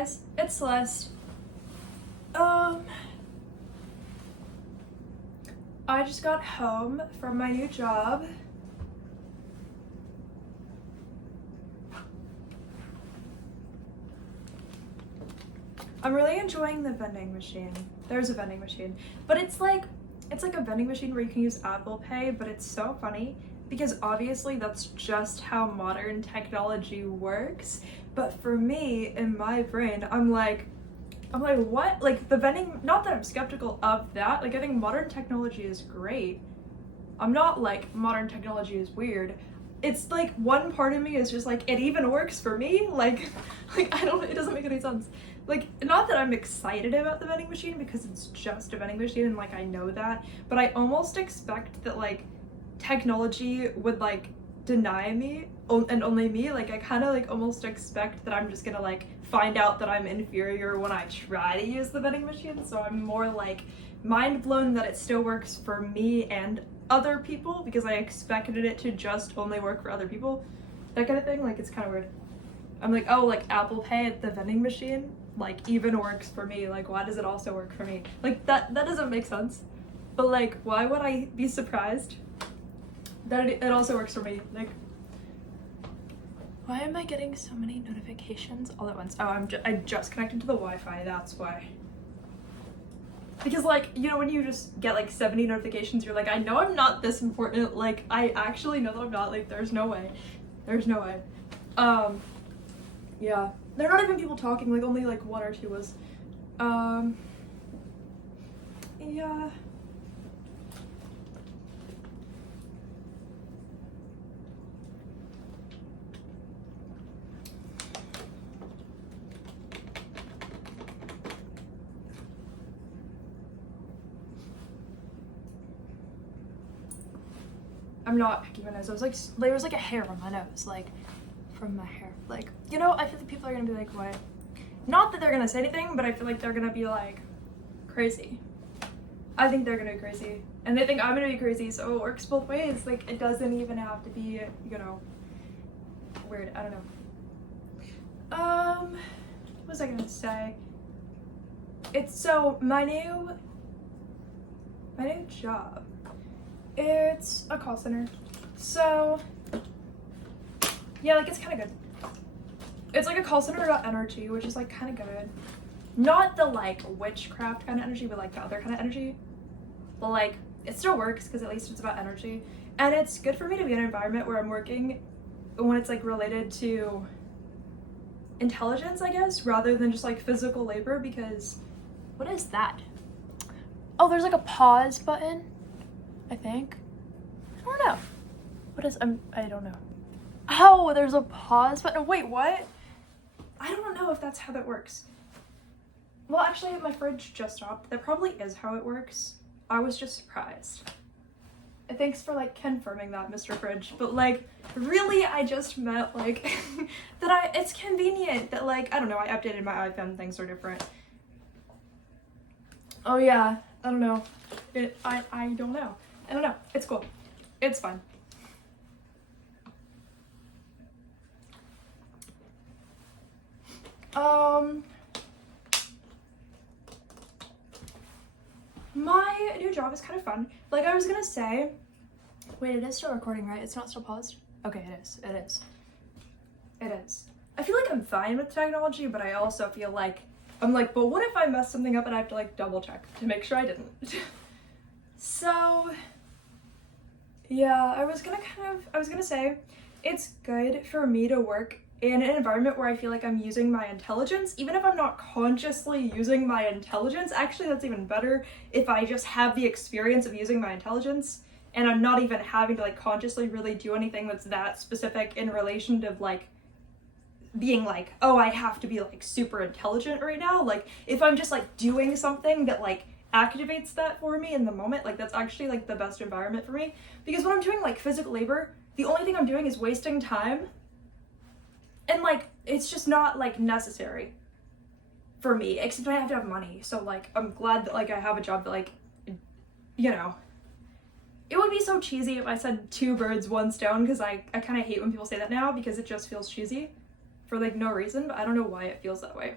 guys, it's Celeste. I just got home from my new job. I'm really enjoying the vending machine. There's a vending machine, but it's like a vending machine where you can use Apple Pay, but it's so funny because obviously that's just how modern technology works. But for me, in my brain, I'm like, what? Like the vending, not that I'm skeptical of that. Like I think modern technology is great. I'm not like modern technology is weird. It's like one part of me is just like, it even works for me. Like I don't, it doesn't make any sense. Like, not that I'm excited about the vending machine because it's just a vending machine and like I know that, but I almost expect that like technology would like deny me and only me. Like I kind of like almost expect that I'm just gonna like find out that I'm inferior when I try to use the vending machine. So I'm more like mind blown that it still works for me and other people because I expected it to just only work for other people. That kind of thing. Like it's kind of weird. I'm like, oh, like Apple Pay at the vending machine like even works for me. Like why does it also work for me? Like that doesn't make sense. But like why would I be surprised that it also works for me? Like why am I getting so many notifications all at once? Oh, I just connected to the Wi-Fi, that's why. Because like, you know, when you just get like 70 notifications, you're like, I know I'm not this important. Like I actually know that I'm not. Like there's no way. There's no way. Yeah. They're not even people talking, like only like one or two was. Yeah. I'm not picking my nose. I was like, there was like a hair on my nose, like from my hair. Like, you know, I feel like people are gonna be like, what? Not that they're gonna say anything, but I feel like they're gonna be like crazy. I think they're gonna be crazy. And they think I'm gonna be crazy, so it works both ways. Like, it doesn't even have to be, you know, weird. I don't know. What was I gonna say? It's so, my new job. It's a call center. So, yeah, like it's kind of good. It's like a call center about energy, which is like kind of good. Not the like witchcraft kind of energy, but like the other kind of energy. But like, it still works because at least it's about energy. And it's good for me to be in an environment where I'm working when it's like related to intelligence, I guess, rather than just like physical labor, because what is that? Oh, there's like a pause button, I think. I don't know. What is, I don't know. Oh, there's a pause button. Wait, what? I don't know if that's how that works. Well, actually, my fridge just stopped. That probably is how it works. I was just surprised. Thanks for like confirming that, Mr. Fridge. But like, really, I just meant like that it's convenient that like, I don't know, I updated my iPhone, things are different. Oh yeah, I don't know. I don't know. I don't know. It's cool. It's fine. My new job is kind of fun. Like I was gonna say, wait, it is still recording, right? It's not still paused? Okay, it is. It is. It is. I feel like I'm fine with technology, but I also feel like, I'm like, but what if I mess something up and I have to like double check to make sure I didn't? So, yeah, I was gonna say, it's good for me to work in an environment where I feel like I'm using my intelligence, even if I'm not consciously using my intelligence. Actually, that's even better if I just have the experience of using my intelligence and I'm not even having to like consciously really do anything that's that specific in relation to like being like, oh, I have to be like super intelligent right now. Like if I'm just like doing something that like activates that for me in the moment, like that's actually like the best environment for me. Because when I'm doing like physical labor, the only thing I'm doing is wasting time. And like, it's just not like necessary for me, except I have to have money. So like, I'm glad that like I have a job that like, you know, it would be so cheesy if I said 2 birds, 1 stone, because I kind of hate when people say that now because it just feels cheesy for like no reason, but I don't know why it feels that way.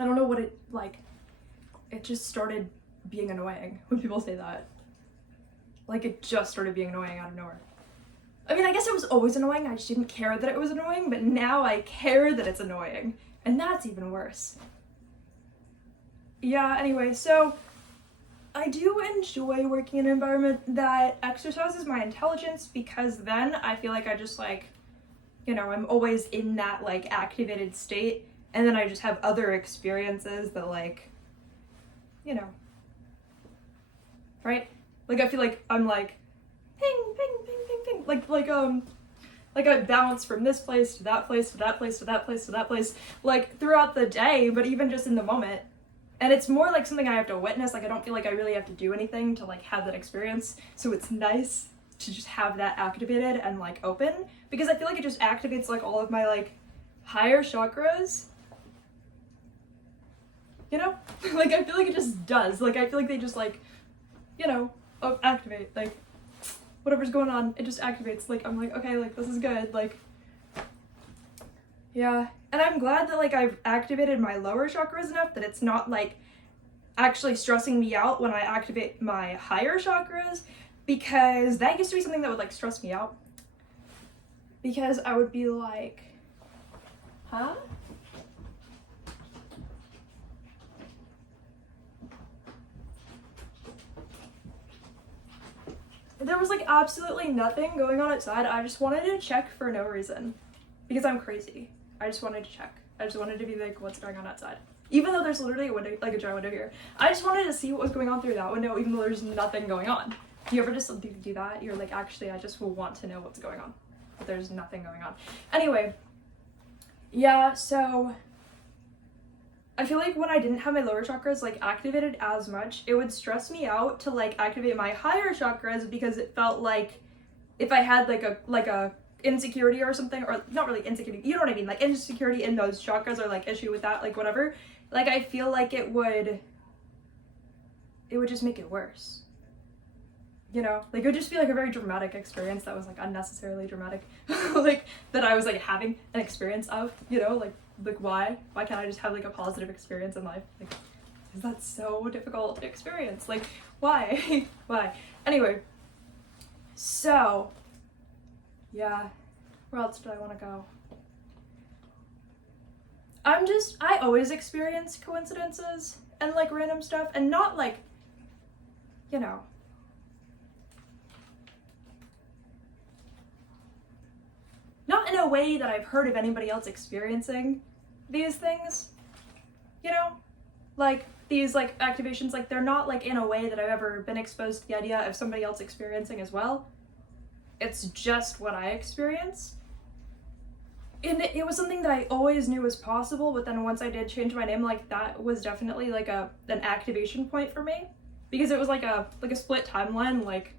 I don't know what it, like, it just started being annoying when people say that. Like, it just started being annoying out of nowhere. I mean, I guess it was always annoying, I just didn't care that it was annoying, but now I care that it's annoying. And that's even worse. Yeah, anyway, so I do enjoy working in an environment that exercises my intelligence, because then I feel like I just, like, you know, I'm always in that, like, activated state, and then I just have other experiences that, like, you know, right? Like, I feel like I'm, like, ping, ping, ping, ping, ping, like I bounce from this place to that place to that place to that place to that place, like, throughout the day, but even just in the moment. And it's more like something I have to witness, like, I don't feel like I really have to do anything to, like, have that experience, so it's nice to just have that activated and, like, open, because I feel like it just activates, like, all of my, like, higher chakras, you know? Like, I feel like it just does, like, I feel like they just, like, you know, activate, like, whatever's going on, it just activates, like, I'm like, okay, like, this is good, like, yeah. And I'm glad that, like, I've activated my lower chakras enough that it's not, like, actually stressing me out when I activate my higher chakras, because that used to be something that would, like, stress me out. Because I would be like, huh? There was, like, absolutely nothing going on outside. I just wanted to check for no reason. Because I'm crazy. I just wanted to check. I just wanted to be like, what's going on outside? Even though there's literally a window, like a giant window here. I just wanted to see what was going on through that window, even though there's nothing going on. Do you ever just do that? You're like, actually, I just will want to know what's going on. But there's nothing going on. Anyway. Yeah, so I feel like when I didn't have my lower chakras, like, activated as much, it would stress me out to, like, activate my higher chakras, because it felt like if I had, like a insecurity or something, or not really insecurity, you know what I mean, like, insecurity in those chakras, or, like, issue with that, like, whatever, like, I feel like it would just make it worse, you know, like, it would just be, like, a very dramatic experience that was, like, unnecessarily dramatic, like, that I was, like, having an experience of, you know, like, why can't I just have, like, a positive experience in life? Like, is that so difficult to experience? Like, why? Why? Anyway, so, yeah, where else do I want to go? I always experience coincidences and, like, random stuff, and not, like, you know, not in a way that I've heard of anybody else experiencing these things, you know? Like, these, like, activations, like, they're not, like, in a way that I've ever been exposed to the idea of somebody else experiencing as well. It's just what I experience. And it was something that I always knew was possible, but then once I did change my name, like, that was definitely, like, an activation point for me. Because it was, like a split timeline, like,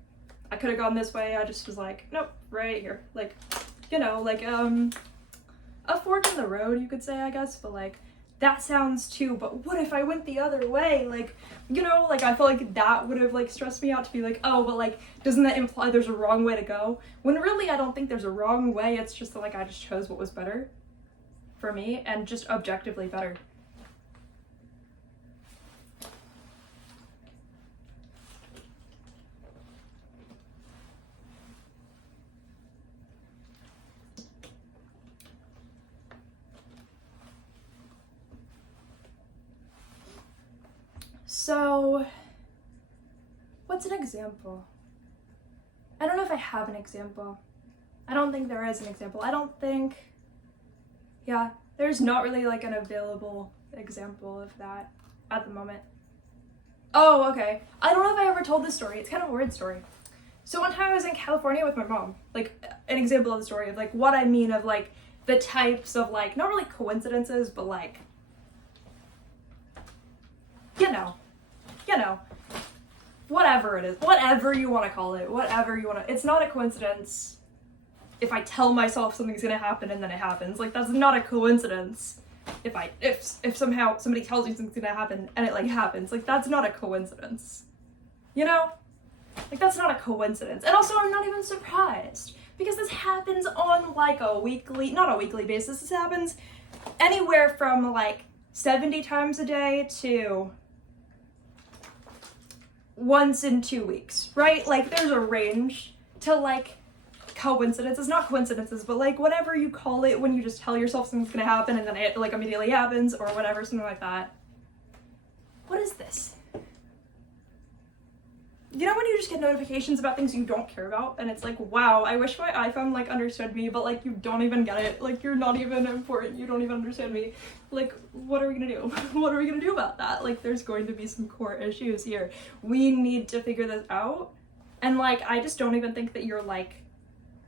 I could have gone this way, I just was like, nope, right here. Like, you know, like, a fork in the road, you could say, I guess, but, like, that sounds too, but what if I went the other way? Like, you know, like, I feel like that would have, like, stressed me out to be like, oh, but, like, doesn't that imply there's a wrong way to go? When really I don't think there's a wrong way, it's just that, like, I just chose what was better for me, and just objectively better. So, what's an example? I don't know if I have an example. I don't think there is an example. Yeah, there's not really, like, an available example of that at the moment. Oh, okay. I don't know if I ever told this story. It's kind of a weird story. So one time I was in California with my mom, like, an example of the story of, like, what I mean of, like, the types of, like, not really coincidences, but, like, you know, whatever it is, whatever you want to call it, it's not a coincidence if I tell myself something's gonna happen and then it happens. Like, that's not a coincidence if somehow somebody tells you something's gonna happen and it, like, happens. Like, that's not a coincidence, you know? Like, that's not a coincidence. And also, I'm not even surprised, because this happens on, like, not a weekly basis. This happens anywhere from, like, 70 times a day to once in 2 weeks, right? Like there's a range to like coincidences, not coincidences, but like whatever you call it when you just tell yourself something's gonna happen and then it like immediately happens or whatever, something like that. What is this? You know when you just get notifications about things you don't care about and it's like, wow, I wish my iPhone like understood me, but like you don't even get it. Like you're not even important. You don't even understand me. Like what are we gonna do? What are we gonna do about that? Like there's going to be some core issues here. We need to figure this out. And like I just don't even think that you're like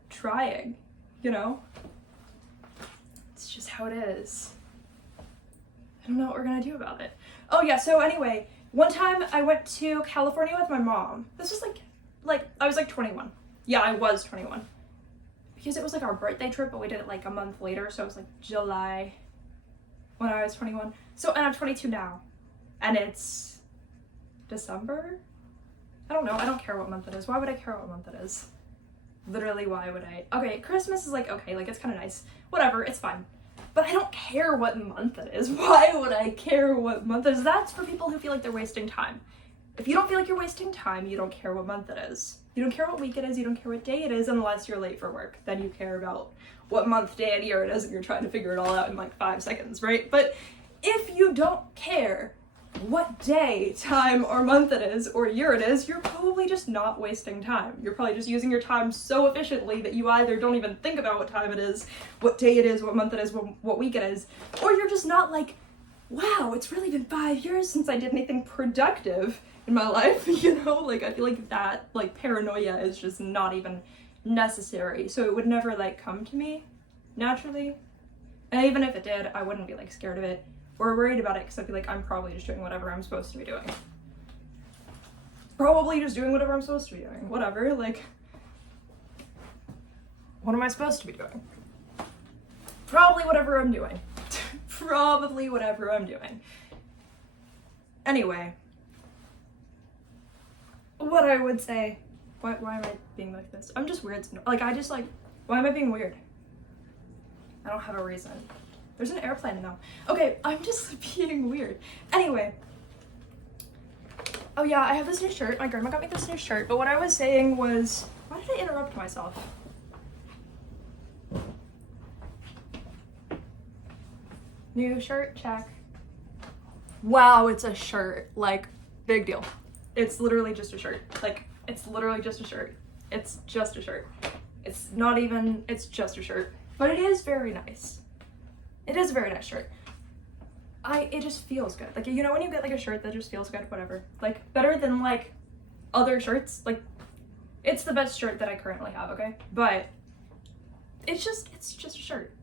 trying, you know? It's just how it is. I don't know what we're gonna do about it. Oh yeah, so anyway, one time I went to California with my mom. This was like I was like 21. Yeah, I was 21. Because it was like our birthday trip, but we did it like a month later, so it was like July when I was 21. So, and I'm 22 now. And it's December? I don't know, I don't care what month it is. Why would I care what month it is? Literally, why would I? Okay, Christmas is like, okay, like it's kind of nice. Whatever, it's fine. But I don't care what month it is. Why would I care what month it is? That's for people who feel like they're wasting time. If you don't feel like you're wasting time, you don't care what month it is. You don't care what week it is, you don't care what day it is unless you're late for work. Then you care about what month, day, and year it is and you're trying to figure it all out in like 5 seconds, right? But if you don't care what day, time, or month it is, or year it is, you're probably just not wasting time. You're probably just using your time so efficiently that you either don't even think about what time it is, what day it is, what month it is, what week it is, or you're just not like, wow, it's really been 5 years since I did anything productive in my life, you know? Like, I feel like that, like, paranoia is just not even necessary. So it would never, like, come to me naturally. And even if it did, I wouldn't be, like, scared of it or worried about it because I feel like I'm probably just doing whatever I'm supposed to be doing. Probably just doing whatever I'm supposed to be doing. Whatever, like, what am I supposed to be doing? Probably whatever I'm doing. Probably whatever I'm doing. Anyway, what I would say, why am I being like this? I'm just weird. Like, why am I being weird? I don't have a reason. There's an airplane though. Okay, I'm just being weird. Anyway. Oh yeah, I have this new shirt. My grandma got me this new shirt, but what I was saying was, why did I interrupt myself? New shirt, check. Wow, it's a shirt. Like, big deal. It's literally just a shirt. Like, it's literally just a shirt. It's just a shirt. It's not even, it's just a shirt. But it is very nice. It is a very nice shirt. It just feels good. Like, you know when you get like a shirt that just feels good, whatever. Like, better than like other shirts. Like, it's the best shirt that I currently have, okay? But it's just a shirt.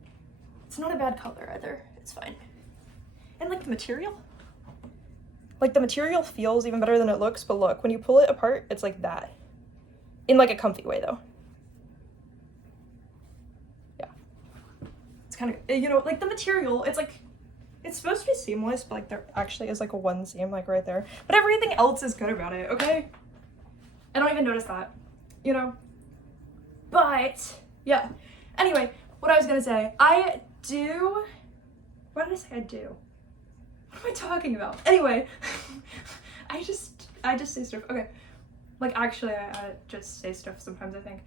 It's not a bad color either. It's fine. And like the material. Like the material feels even better than it looks, but look, when you pull it apart, it's like that. In like a comfy way though. Kind of, you know, like the material, it's like, it's supposed to be seamless, but like there actually is like a one seam like right there, but everything else is good about it, okay? I don't even notice that, you know? But yeah, anyway, what I was gonna say, what did I say I do? What am I talking about? Anyway, I just say stuff. Okay, like actually I just say stuff sometimes, I think.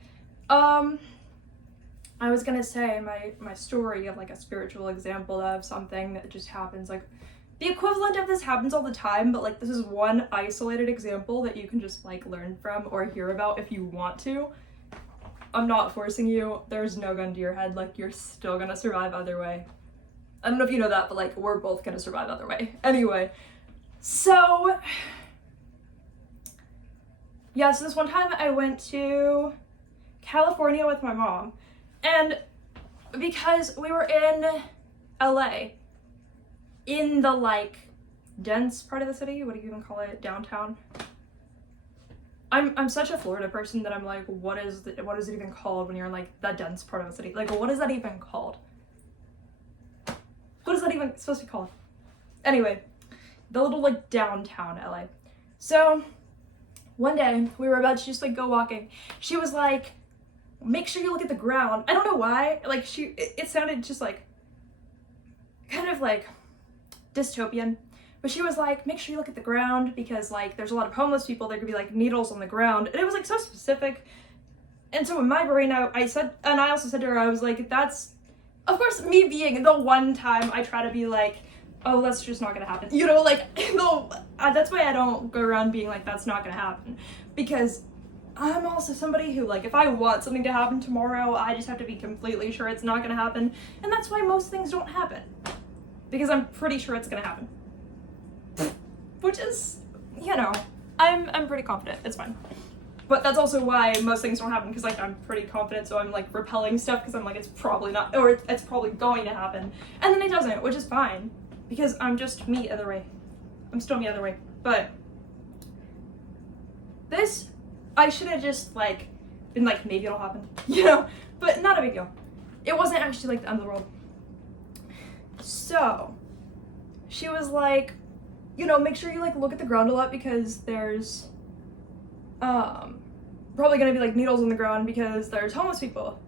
I was gonna say my story of like a spiritual example of something that just happens, like the equivalent of this happens all the time, but like this is one isolated example that you can just like learn from or hear about if you want to. I'm not forcing you. There's no gun to your head. Like, you're still gonna survive either way. I don't know if you know that, but like we're both gonna survive either way. Anyway, so yeah, so this one time I went to California with my mom. And because we were in LA, in the like dense part of the city, what do you even call it, downtown? I'm such a Florida person that I'm like, what is it even called when you're in like that dense part of the city? Like, what is that even called? What is that even supposed to be called? Anyway, the little like downtown LA. So one day we were about to just like go walking. She was like, make sure you look at the ground. I don't know why. Like it sounded just like kind of like dystopian. But she was like, make sure you look at the ground because like there's a lot of homeless people. There could be like needles on the ground. And it was like so specific. And so in my brain, I said, and I also said to her, I was like, that's, of course, me being the one time I try to be like, oh, that's just not gonna happen. You know, like, no, that's why I don't go around being like, that's not gonna happen. Because I'm also somebody who, like, if I want something to happen tomorrow, I just have to be completely sure it's not gonna happen. And that's why most things don't happen. Because I'm pretty sure it's gonna happen. Which is, you know, I'm pretty confident, it's fine. But that's also why most things don't happen, because like I'm pretty confident, so I'm like repelling stuff because I'm like, it's probably not, or it's probably going to happen. And then it doesn't, which is fine, because I'm just me either way. I'm still me either way. But this, I should have just like been like, maybe it'll happen, you know? But not a big deal. It wasn't actually like the end of the world. So she was like, you know, make sure you like look at the ground a lot because there's probably gonna be like needles on the ground because there's homeless people.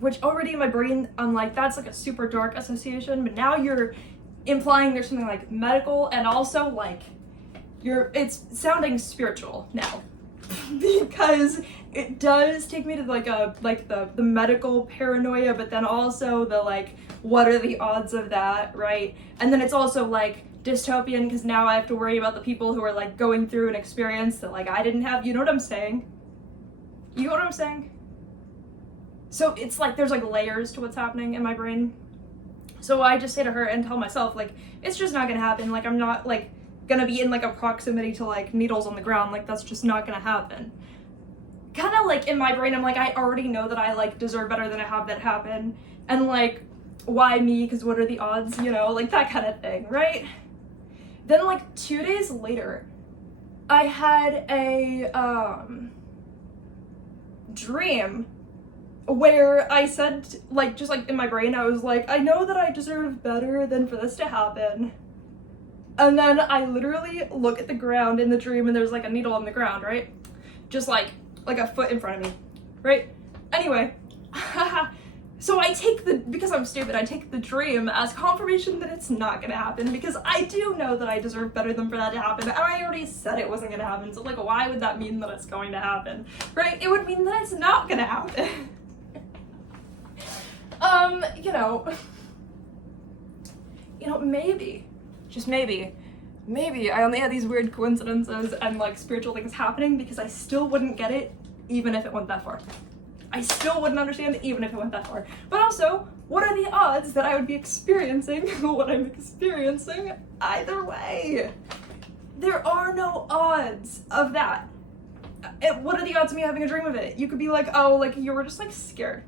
Which already in my brain, I'm like, that's like a super dark association, but now you're implying there's something like medical and also like it's sounding spiritual now. Because it does take me to like the medical paranoia, but then also the like, what are the odds of that, right? And then it's also like dystopian because now I have to worry about the people who are like going through an experience that like I didn't have. You know what I'm saying? You know what I'm saying? So it's like there's like layers to what's happening in my brain. So I just say to her and tell myself like, it's just not gonna happen. Like I'm not like gonna be in like a proximity to like needles on the ground. Like that's just not gonna happen. Kind of like in my brain, I'm like, I already know that I like deserve better than to have that happen. And like, why me? Because what are the odds? You know, like that kind of thing, right? Then like 2 days later, I had a dream where I said, like, just like in my brain, I was like, I know that I deserve better than for this to happen. And then I literally look at the ground in the dream and there's like a needle on the ground, right? Just like a foot in front of me, right? Anyway, so I take because I'm stupid, I take the dream as confirmation that it's not gonna happen because I do know that I deserve better than for that to happen, and I already said it wasn't gonna happen, so like, why would that mean that it's going to happen, right? It would mean that it's not gonna happen. You know, maybe, just maybe I only had these weird coincidences and like spiritual things happening because I still wouldn't get it even if it went that far. I still wouldn't understand it even if it went that far. But also, what are the odds that I would be experiencing what I'm experiencing either way? There are no odds of that. What are the odds of me having a dream of it? You could be like, oh, like you were just like scared.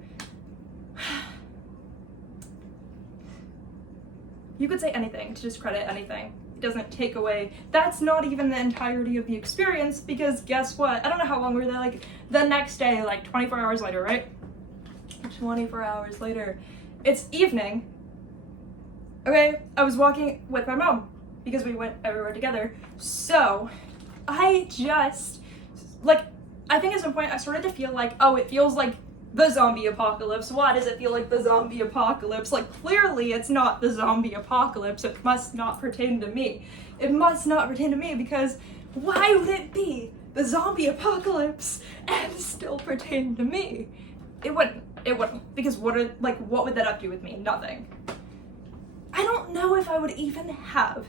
You could say anything to discredit anything. It doesn't take away. That's not even the entirety of the experience because guess what? I don't know how long we were there, like the next day, like 24 hours later, right? 24 hours later. It's evening. Okay, I was walking with my mom because we went everywhere together. So I just, like, I think at some point I started to feel like, oh, it feels like the zombie apocalypse. Why does it feel like the zombie apocalypse? Like, clearly it's not the zombie apocalypse. It must not pertain to me. It must not pertain to me because why would it be the zombie apocalypse and still pertain to me? It wouldn't. Because what would that have to do with me? Nothing. I don't know if I would even have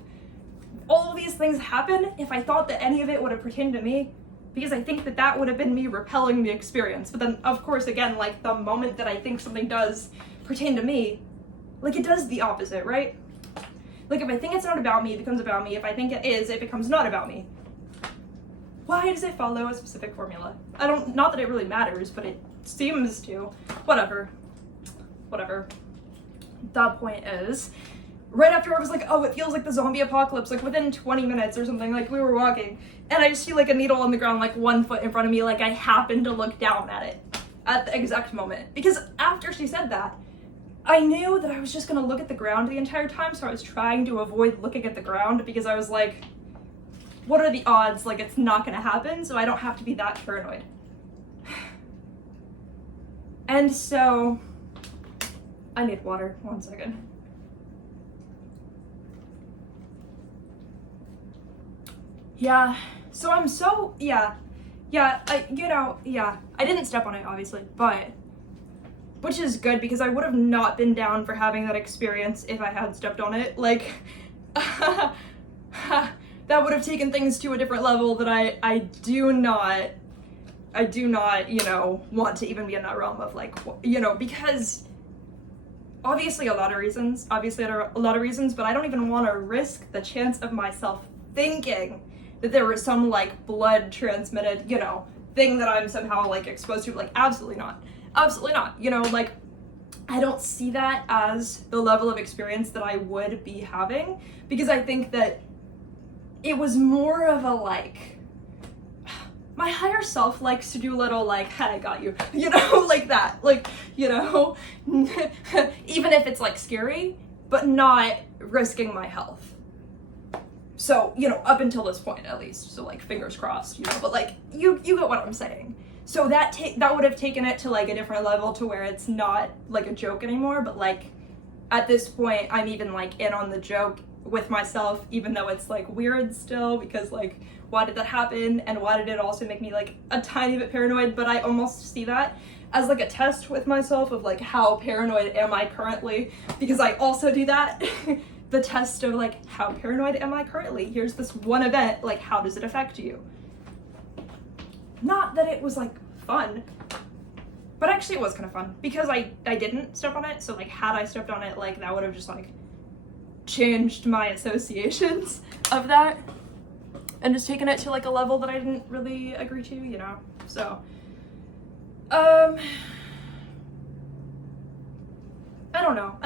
all of these things happen if I thought that any of it would have pertained to me. Because I think that would have been me repelling the experience. But then, of course, again, like, the moment that I think something does pertain to me, like, it does the opposite, right? Like, if I think it's not about me, it becomes about me. If I think it is, it becomes not about me. Why does it follow a specific formula? Not that it really matters, but it seems to. Whatever. The point is, right after I was like, oh, it feels like the zombie apocalypse, like within 20 minutes or something, like we were walking, and I just see like a needle on the ground, like 1 foot in front of me, like I happened to look down at it at the exact moment. Because after she said that, I knew that I was just gonna look at the ground the entire time, so I was trying to avoid looking at the ground because I was like, what are the odds, like it's not gonna happen, so I don't have to be that paranoid. And so, I need water, 1 second. Yeah, so I'm so, yeah, I, yeah, I didn't step on it, obviously, but, which is good, because I would have not been down for having that experience if I had stepped on it, like, that would have taken things to a different level that I do not, want to even be in that realm of, like, because obviously a lot of reasons, but I don't even want to risk the chance of myself thinking that there was some, like, blood transmitted, thing that I'm somehow, like, exposed to. Like, absolutely not, like, I don't see that as the level of experience that I would be having, because I think that it was more of a, like, my higher self likes to do little, like, hey, I got you, like that, like, even if it's, like, scary, but not risking my health. So, up until this point, at least, so, like, fingers crossed, but, like, you get what I'm saying. So that would have taken it to, like, a different level, to where it's not, like, a joke anymore, but, like, at this point, I'm even, like, in on the joke with myself, even though it's, like, weird still, because, like, why did that happen, and why did it also make me, like, a tiny bit paranoid? But I almost see that as, like, a test with myself of, like, how paranoid am I currently, because I also do that. The test of, like, how paranoid am I currently? Here's this one event, like, how does it affect you? Not that it was, like, fun, but actually it was kind of fun, because I didn't step on it, so, like, had I stepped on it, like, that would have just, like, changed my associations of that, and just taken it to, like, a level that I didn't really agree to, so, I don't know.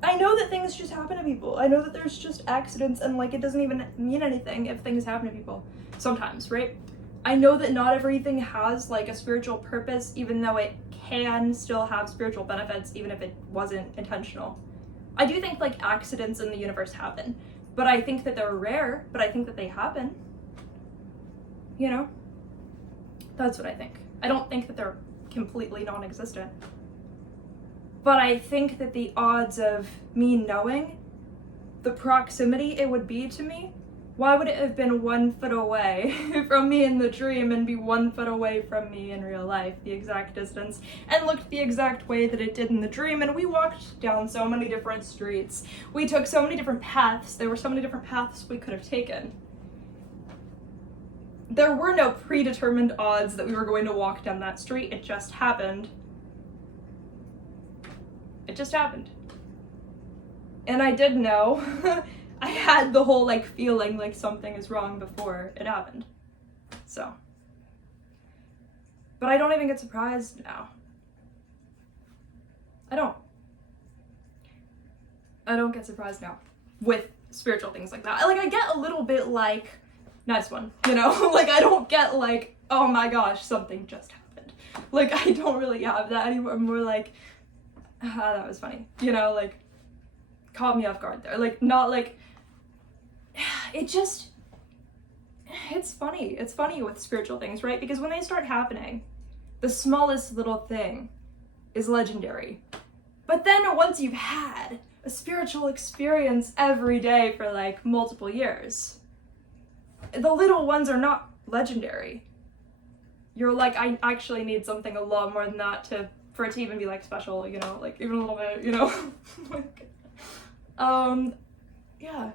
I know that things just happen to people. I know that there's just accidents, and, like, it doesn't even mean anything if things happen to people sometimes, right? I know that not everything has, like, a spiritual purpose, even though it can still have spiritual benefits, even if it wasn't intentional. I do think, like, accidents in the universe happen, but I think that they're rare, but I think that they happen. That's what I think. I don't think that they're completely non-existent. But I think that the odds of me knowing the proximity it would be to me, why would it have been 1 foot away from me in the dream and be 1 foot away from me in real life, the exact distance, and looked the exact way that it did in the dream? And we walked down so many different streets. We took so many different paths. There were so many different paths we could have taken. There were no predetermined odds that we were going to walk down that street. It just happened. It just happened. And I did know. I had the whole, like, feeling like something is wrong before it happened. So. But I don't even get surprised now. I don't get surprised now with spiritual things like that. Like, I get a little bit, like, nice one, Like, I don't get, like, oh my gosh, something just happened. Like, I don't really have that anymore. I'm more like, that was funny, like, caught me off guard there. Like, not like, it's funny. It's funny with spiritual things, right? Because when they start happening, the smallest little thing is legendary. But then once you've had a spiritual experience every day for, like, multiple years, the little ones are not legendary. You're like, I actually need something a lot more than that for it to even be, like, special, like, even a little bit, like, yeah.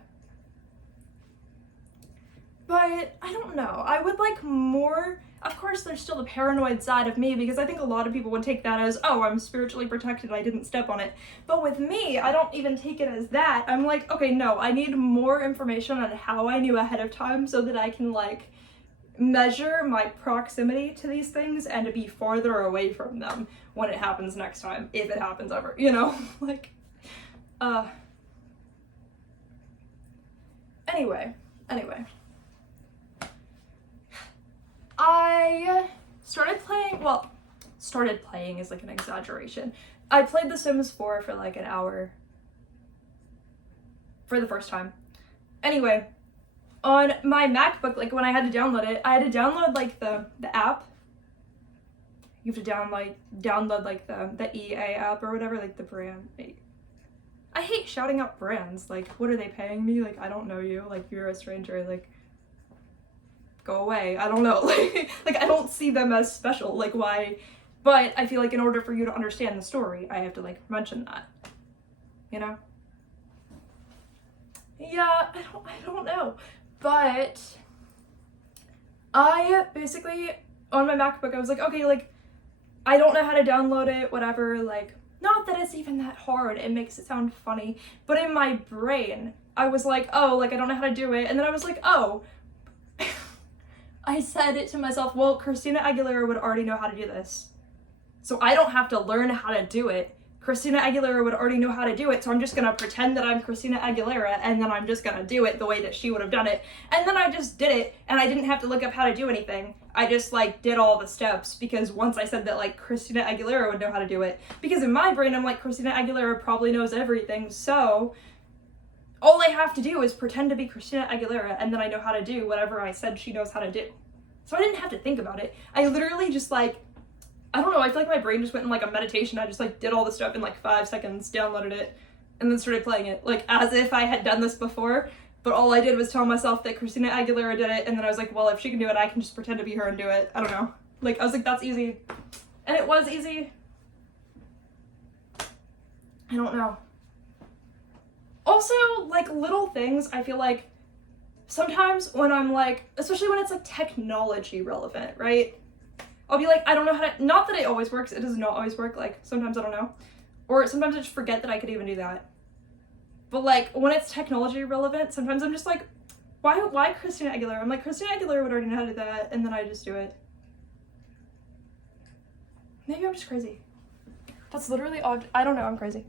But I don't know. I would like more. Of course, there's still the paranoid side of me, because I think a lot of people would take that as, oh, I'm spiritually protected, I didn't step on it. But with me, I don't even take it as that. I'm like, okay, no, I need more information on how I knew ahead of time, so that I can, like, measure my proximity to these things and to be farther away from them when it happens next time, if it happens ever, like, anyway. I started playing is, like, an exaggeration. I played The Sims 4 for, like, an hour for the first time. Anyway, on my MacBook, like, when I had to download it, I had to download, like, the app. You have to download like, the EA app or whatever, like, the brand. I hate shouting out brands. Like, what are they paying me? Like, I don't know you. Like, you're a stranger. Like, go away. I don't know. Like I don't see them as special. Like why? But I feel like in order for you to understand the story, I have to like mention that. You know? Yeah, I don't know. But I basically on my MacBook I was like, okay, like I don't know how to download it, whatever, like not that it's even that hard. It makes it sound funny. But in my brain, I was like, oh, like I don't know how to do it. And then I was like, oh, I said it to myself, well, Christina Aguilera would already know how to do this. So I don't have to learn how to do it. Christina Aguilera would already know how to do it, so I'm just gonna pretend that I'm Christina Aguilera, and then I'm just gonna do it the way that she would have done it. And then I just did it, and I didn't have to look up how to do anything. I just like did all the steps, because once I said that like Christina Aguilera would know how to do it, because in my brain I'm like, Christina Aguilera probably knows everything, so all I have to do is pretend to be Christina Aguilera, and then I know how to do whatever I said she knows how to do. So I didn't have to think about it. I literally just like, I don't know, I feel like my brain just went in like a meditation. I just like did all the stuff in like 5 seconds, downloaded it, and then started playing it. Like as if I had done this before, but all I did was tell myself that Christina Aguilera did it, and then I was like, well, if she can do it, I can just pretend to be her and do it. I don't know. Like, I was like, that's easy. And it was easy. I don't know. Also, like little things, I feel like sometimes when I'm like, especially when it's like technology relevant, right? I'll be like, I don't know how to, not that it always works, it does not always work, like, sometimes I don't know. Or sometimes I just forget that I could even do that. But like, when it's technology relevant, sometimes I'm just like, why Christina Aguilera? I'm like, Christina Aguilera would already know how to do that, and then I just do it. Maybe I'm just crazy. That's literally odd. I don't know, I'm crazy.